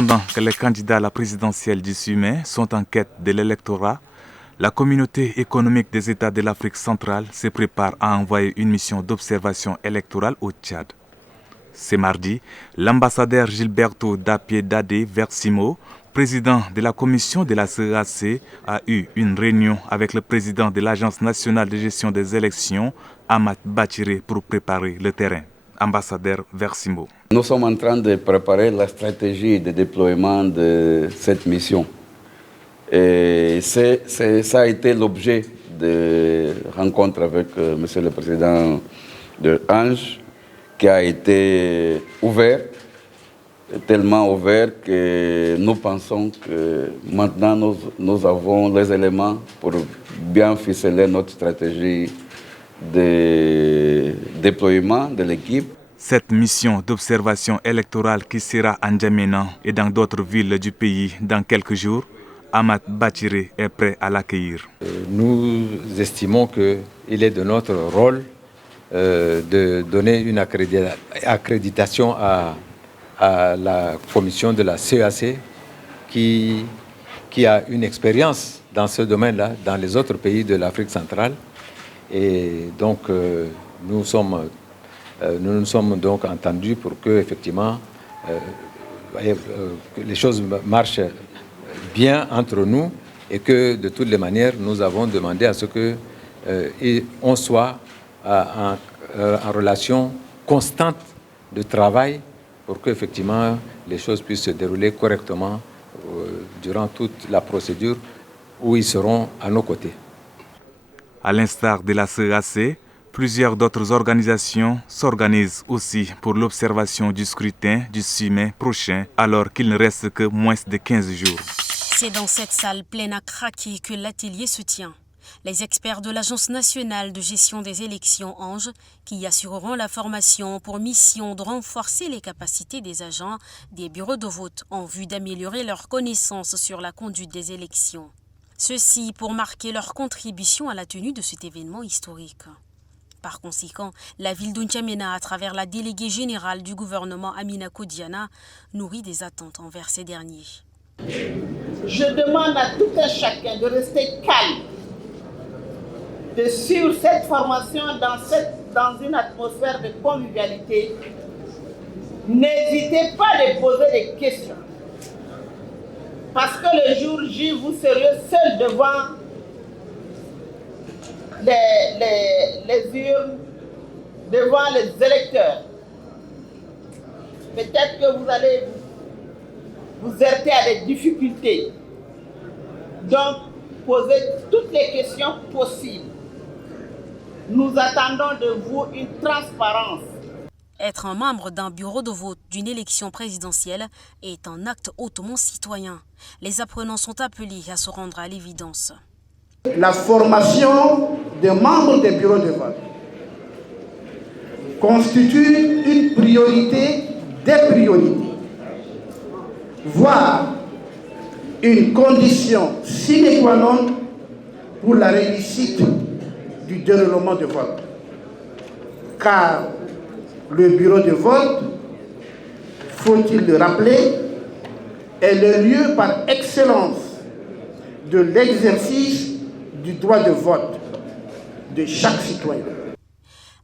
Pendant que les candidats à la présidentielle du 6 mai sont en quête de l'électorat, la communauté économique des États de l'Afrique centrale se prépare à envoyer une mission d'observation électorale au Tchad. Ce mardi, l'ambassadeur Gilberto Dapiedade Versimo, président de la commission de la CEAC, a eu une réunion avec le président de l'Agence nationale de gestion des élections, Amat Bachiré, pour préparer le terrain. Ambassadeur Versimo. Nous sommes en train de préparer la stratégie de déploiement de cette mission. Et ça a été l'objet de rencontre avec Monsieur le Président de Ange, qui a été ouvert, tellement ouvert que nous pensons que maintenant nous avons les éléments pour bien ficeler notre stratégie de déploiement de l'équipe. Cette mission d'observation électorale qui sera à N'Djamena et dans d'autres villes du pays dans quelques jours, Amat Bachiré est prêt à l'accueillir. Nous estimons qu'il est de notre rôle de donner une accréditation à la commission de la CEAC qui a une expérience dans ce domaine-là, dans les autres pays de l'Afrique centrale. Et donc, nous nous sommes donc entendus pour que, effectivement, que les choses marchent bien entre nous et que, de toutes les manières, nous avons demandé à ce qu'on soit en relation constante de travail pour que, effectivement, les choses puissent se dérouler correctement durant toute la procédure où ils seront à nos côtés. À l'instar de la CEAC, plusieurs d'autres organisations s'organisent aussi pour l'observation du scrutin du 6 mai prochain, alors qu'il ne reste que moins de 15 jours. C'est dans cette salle pleine à craquer que l'atelier se tient. Les experts de l'Agence nationale de gestion des élections ANGE qui assureront la formation pour mission de renforcer les capacités des agents des bureaux de vote en vue d'améliorer leurs connaissances sur la conduite des élections. Ceci pour marquer leur contribution à la tenue de cet événement historique. Par conséquent, la ville d'N'Djamena, à travers la déléguée générale du gouvernement Amina Kodiana, nourrit des attentes envers ces derniers. Je demande à tout un chacun de rester calme, de suivre cette formation dans une atmosphère de convivialité. N'hésitez pas à poser des questions. Parce que le jour J, vous serez seul devant les urnes, devant les électeurs. Peut-être que vous allez vous heurter à des difficultés. Donc, posez toutes les questions possibles. Nous attendons de vous une transparence. Être un membre d'un bureau de vote d'une élection présidentielle est un acte hautement citoyen. Les apprenants sont appelés à se rendre à l'évidence. La formation des membres des bureaux de vote constitue une priorité des priorités, voire une condition sine qua non pour la réussite du déroulement de vote. Car le bureau de vote, faut-il le rappeler, est le lieu par excellence de l'exercice du droit de vote de chaque citoyen.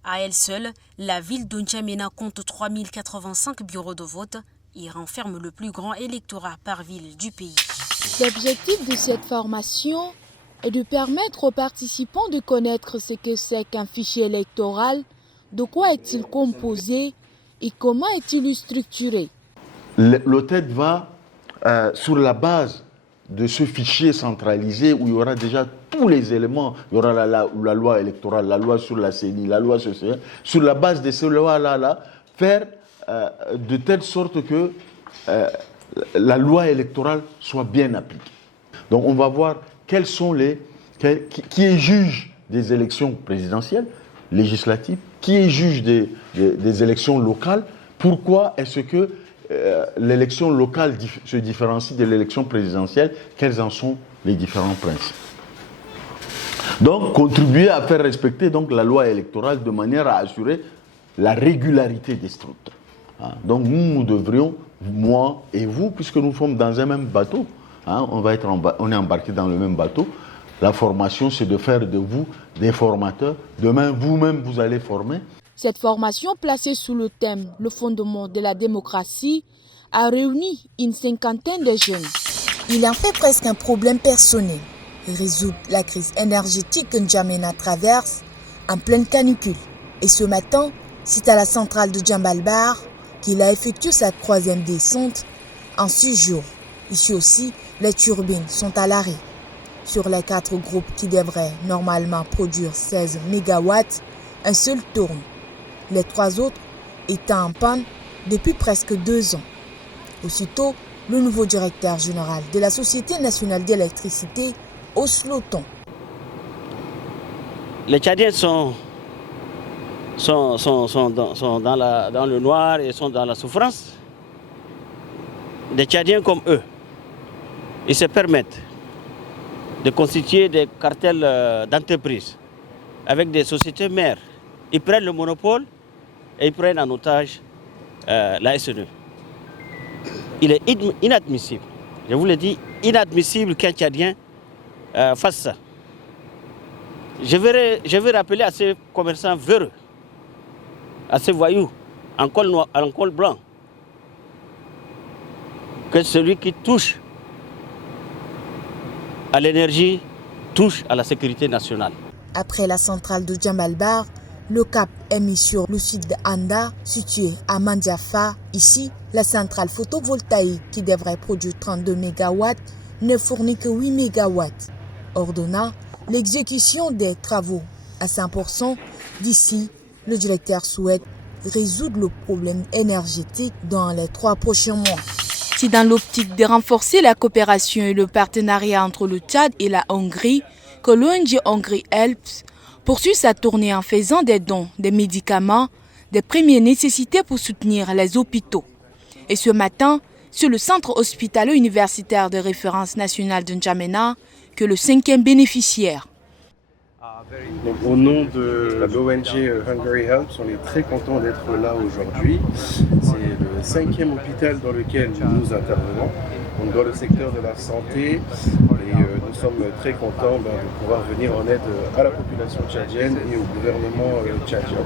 À elle seule, la ville d'N'Djamena compte 3085 bureaux de vote et renferme le plus grand électorat par ville du pays. L'objectif de cette formation est de permettre aux participants de connaître ce que c'est qu'un fichier électoral, de quoi est-il composé et comment est-il structuré. L'OTED va, sur la base de ce fichier centralisé où il y aura déjà tous les éléments, il y aura la loi électorale, la loi sur la CENI, la loi sociale, sur la base de ces lois-là, faire de telle sorte que la loi électorale soit bien appliquée. Donc on va voir quels sont qui est juge des élections présidentielles, législatives, qui est juge des élections locales, pourquoi est-ce que l'élection locale se différencie de l'élection présidentielle, quels en sont les différents principes. Donc, contribuer à faire respecter donc, la loi électorale de manière à assurer la régularité des scrutins. Donc, nous devrions moi et vous, puisque nous sommes dans un même bateau. Hein, on est embarqués dans le même bateau. La formation, c'est de faire de vous des formateurs. Demain, vous-même, vous allez former. Cette formation, placée sous le thème « Le fondement de la démocratie », a réuni une cinquantaine de jeunes. Il en fait presque un problème personnel. Résoudre la crise énergétique que N'Djamena traverse en pleine canicule. Et ce matin, c'est à la centrale de Djambalbar qu'il a effectué sa 3e descente en 6 jours. Ici aussi, les turbines sont à l'arrêt. Sur les 4 groupes qui devraient normalement produire 16 MW, un seul tourne. Les 3 autres étant en panne depuis presque 2 ans. Aussitôt, le nouveau directeur général de la Société nationale d'électricité hausse le ton. Les Tchadiens sont dans le noir et sont dans la souffrance. Des Tchadiens comme eux, ils se permettent de constituer des cartels d'entreprises avec des sociétés mères. Ils prennent le monopole et ils prennent en otage la SNE. Il est inadmissible, je vous le dis, inadmissible qu'un Tchadien fasse ça. Je vais rappeler à ces commerçants véreux, à ces voyous en col noir, en col blanc, que celui qui touche à l'énergie touche à la sécurité nationale. Après la centrale de Djambalbar, le cap est mis sur le site d'Anda, situé à Mandiafa. Ici, la centrale photovoltaïque qui devrait produire 32 MW ne fournit que 8 MW, ordonnant l'exécution des travaux à 100%. D'ici, le directeur souhaite résoudre le problème énergétique dans les 3 prochains mois. C'est dans l'optique de renforcer la coopération et le partenariat entre le Tchad et la Hongrie que l'ONG Hongrie Helps poursuit sa tournée en faisant des dons, des médicaments, des premières nécessités pour soutenir les hôpitaux. Et ce matin, c'est le centre hospitalo-universitaire de référence nationale de N'Djamena que le 5e bénéficiaire. Donc, au nom de l'ONG Hungary Helps, on est très content d'être là aujourd'hui. C'est le 5e hôpital dans lequel nous intervenons, donc dans le secteur de la santé. Et nous sommes très contents de pouvoir venir en aide à la population tchadienne et au gouvernement tchadien.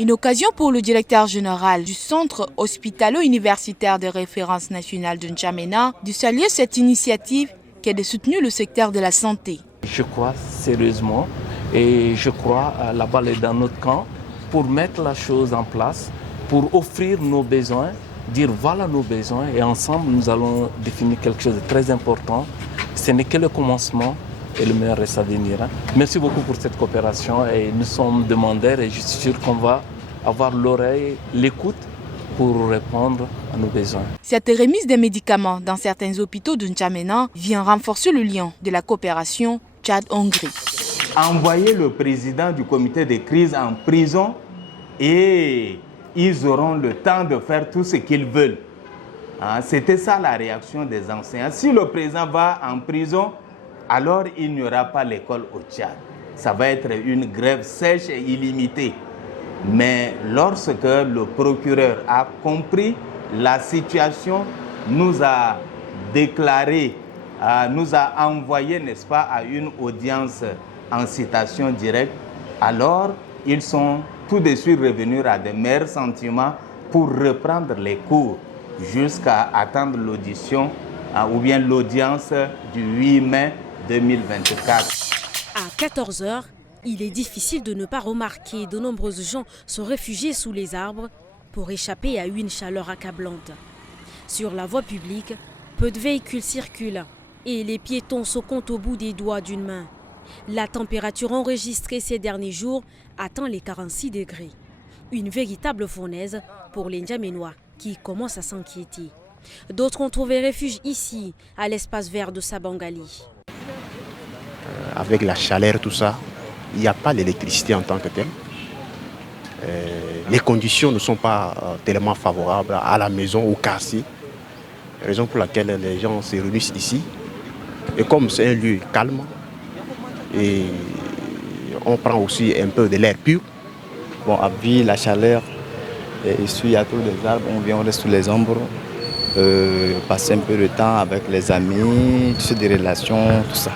Une occasion pour le directeur général du centre hospitalo-universitaire de référence nationale de N'Djamena de saluer cette initiative qui a de soutenir le secteur de la santé. Je crois sérieusement et je crois la balle est dans notre camp pour mettre la chose en place, pour offrir nos besoins, dire voilà nos besoins et ensemble nous allons définir quelque chose de très important. Ce n'est que le commencement et le meilleur reste à venir. Merci beaucoup pour cette coopération et nous sommes demandeurs et je suis sûr qu'on va avoir l'oreille, l'écoute pour répondre à nos besoins. Cette remise des médicaments dans certains hôpitaux de N'Djamena vient renforcer le lien de la coopération Tchad-Hongrie. Envoyer le président du comité de crise en prison et ils auront le temps de faire tout ce qu'ils veulent. C'était ça la réaction des enseignants. Si le président va en prison, alors il n'y aura pas l'école au Tchad. Ça va être une grève sèche et illimitée. Mais lorsque le procureur a compris la situation, nous a déclaré, nous a envoyé, n'est-ce pas, à une audience en citation directe, alors ils sont tout de suite revenus à de meilleurs sentiments pour reprendre les cours jusqu'à attendre l'audition ou bien l'audience du 8 mai 2024. À 14h, il est difficile de ne pas remarquer de nombreux gens se réfugier sous les arbres pour échapper à une chaleur accablante. Sur la voie publique, peu de véhicules circulent et les piétons se comptent au bout des doigts d'une main. La température enregistrée ces derniers jours atteint les 46 degrés. Une véritable fournaise pour les N'Djamenois qui commencent à s'inquiéter. D'autres ont trouvé refuge ici, à l'espace vert de Sabangali. Avec la chaleur, tout ça, il n'y a pas l'électricité en tant que telle. Les conditions ne sont pas tellement favorables à la maison, au quartier. Raison pour laquelle les gens se réunissent ici. Et comme c'est un lieu calme, et on prend aussi un peu de l'air pur. Bon, à vie, la chaleur, Et ici, il y a tous les arbres, on vient, on reste sous les ombres, passer un peu de temps avec les amis, tisser des relations, tout ça.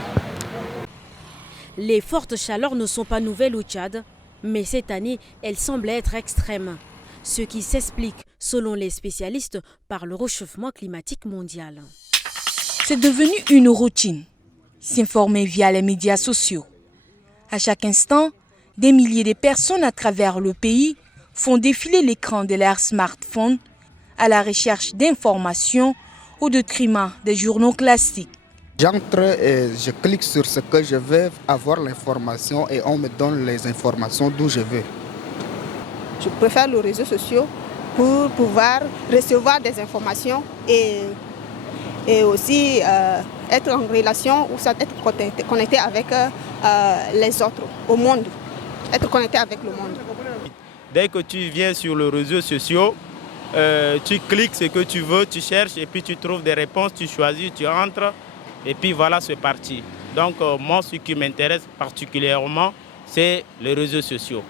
Les fortes chaleurs ne sont pas nouvelles au Tchad, mais cette année, elles semblent être extrêmes. Ce qui s'explique, selon les spécialistes, par le réchauffement climatique mondial. C'est devenu une routine, s'informer via les médias sociaux. À chaque instant, des milliers de personnes à travers le pays font défiler l'écran de leur smartphone à la recherche d'informations au détriment des journaux classiques. J'entre et je clique sur ce que je veux avoir l'information et on me donne les informations d'où je veux. Je préfère les réseaux sociaux pour pouvoir recevoir des informations et aussi être en relation ou être connecté avec les autres au monde, être connecté avec le monde. Dès que tu viens sur les réseaux sociaux, tu cliques ce que tu veux, tu cherches et puis tu trouves des réponses, tu choisis, tu entres et puis voilà, c'est parti. Donc moi, ce qui m'intéresse particulièrement, c'est les réseaux sociaux.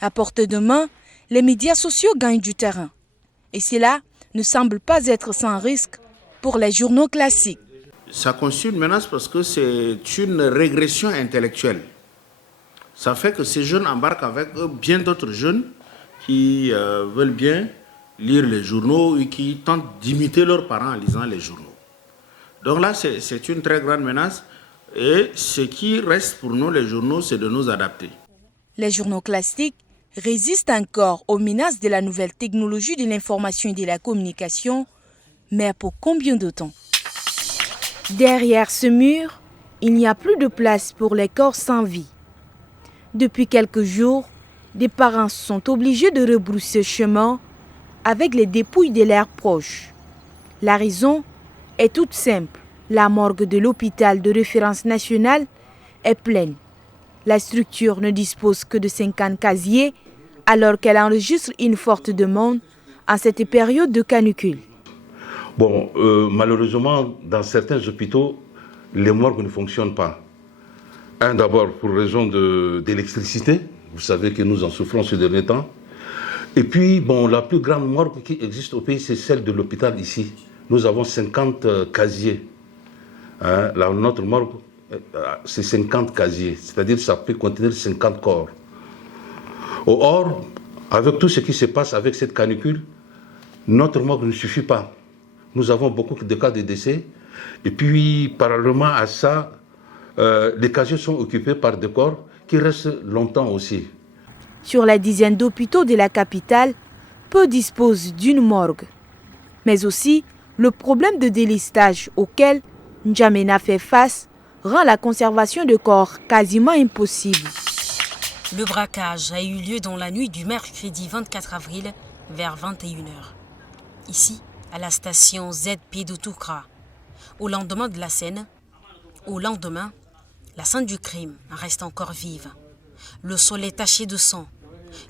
À portée de main, les médias sociaux gagnent du terrain. Et cela ne semble pas être sans risque pour les journaux classiques. Ça constitue une menace parce que c'est une régression intellectuelle. Ça fait que ces jeunes embarquent avec eux bien d'autres jeunes qui veulent bien lire les journaux et qui tentent d'imiter leurs parents en lisant les journaux. Donc là, c'est une très grande menace. Et ce qui reste pour nous, les journaux, c'est de nous adapter. Les journaux classiques résistent encore aux menaces de la nouvelle technologie de l'information et de la communication, mais pour combien de temps? Derrière ce mur, il n'y a plus de place pour les corps sans vie. Depuis quelques jours, des parents sont obligés de rebrousser chemin avec les dépouilles de leurs proches. La raison est toute simple. La morgue de l'hôpital de référence nationale est pleine. La structure ne dispose que de 50 casiers alors qu'elle enregistre une forte demande en cette période de canicule. Bon, malheureusement, dans certains hôpitaux, les morgues ne fonctionnent pas. D'abord pour raison d'électricité. Vous savez que nous en souffrons ces derniers temps. Et puis, bon, la plus grande morgue qui existe au pays, c'est celle de l'hôpital ici. Nous avons 50 casiers. Notre morgue, c'est 50 casiers. C'est-à-dire que ça peut contenir 50 corps. Or, avec tout ce qui se passe avec cette canicule, notre morgue ne suffit pas. Nous avons beaucoup de cas de décès. Et puis, parallèlement à ça, les casiers sont occupés par des corps qui restent longtemps aussi. Sur la dizaine d'hôpitaux de la capitale, peu disposent d'une morgue. Mais aussi, le problème de délestage auquel N'Djamena fait face rend la conservation de corps quasiment impossible. Le braquage a eu lieu dans la nuit du mercredi 24 avril vers 21h. Ici, à la station ZP de Toukra. Au lendemain de la scène, la scène du crime reste encore vive. Le sol est taché de sang,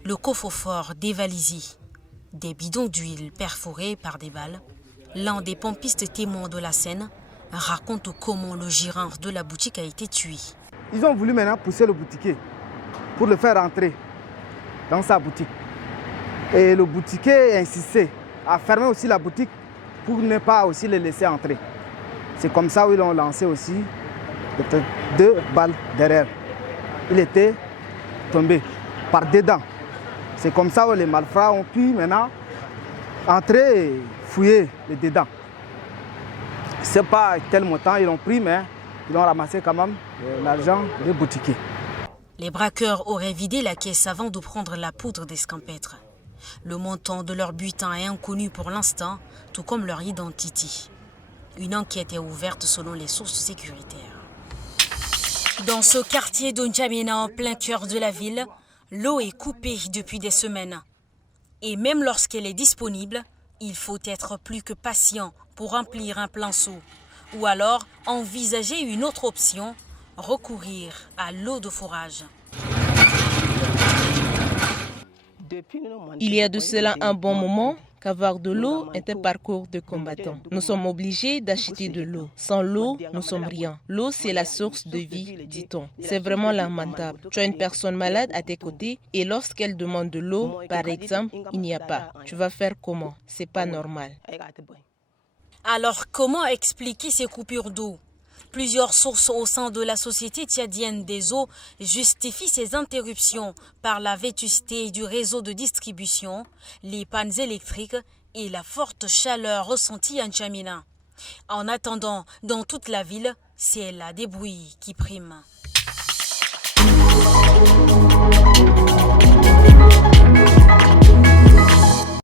le coffre-fort dévalisé, des bidons d'huile perforés par des balles. L'un des pompistes témoins de la scène raconte comment le gérant de la boutique a été tué. Ils ont voulu maintenant pousser le boutiquier pour le faire entrer dans sa boutique. Et le boutiquier insistait à fermer aussi la boutique pour ne pas aussi les laisser entrer. C'est comme ça qu'ils l'ont lancé aussi, peut-être 2 balles derrière. Il était tombé par dedans. C'est comme ça que les malfrats ont pu maintenant entrer et fouiller les dedans. Je ne sais pas quel montant ils ont pris, mais ils ont ramassé quand même l'argent des boutiquiers. Les braqueurs auraient vidé la caisse avant de prendre la poudre d'escampêtre. Le montant de leur butin est inconnu pour l'instant, tout comme leur identité. Une enquête est ouverte selon les sources sécuritaires. Dans ce quartier de N'Djamena, en plein cœur de la ville, l'eau est coupée depuis des semaines. Et même lorsqu'elle est disponible, il faut être plus que patient pour remplir un plein seau. Ou alors envisager une autre option, recourir à l'eau de forage. Il y a de cela un bon moment, qu'avoir de l'eau est un parcours de combattant. Nous sommes obligés d'acheter de l'eau. Sans l'eau, nous sommes rien. L'eau, c'est la source de vie, dit-on. C'est vraiment lamentable. Tu as une personne malade à tes côtés et lorsqu'elle demande de l'eau, par exemple, il n'y a pas. Tu vas faire comment? C'est pas normal. Alors, comment expliquer ces coupures d'eau? Plusieurs sources au sein de la Société tchadienne des eaux justifient ces interruptions par la vétusté du réseau de distribution, les pannes électriques et la forte chaleur ressentie à N'Djamena. En attendant, dans toute la ville, c'est la débrouille qui prime.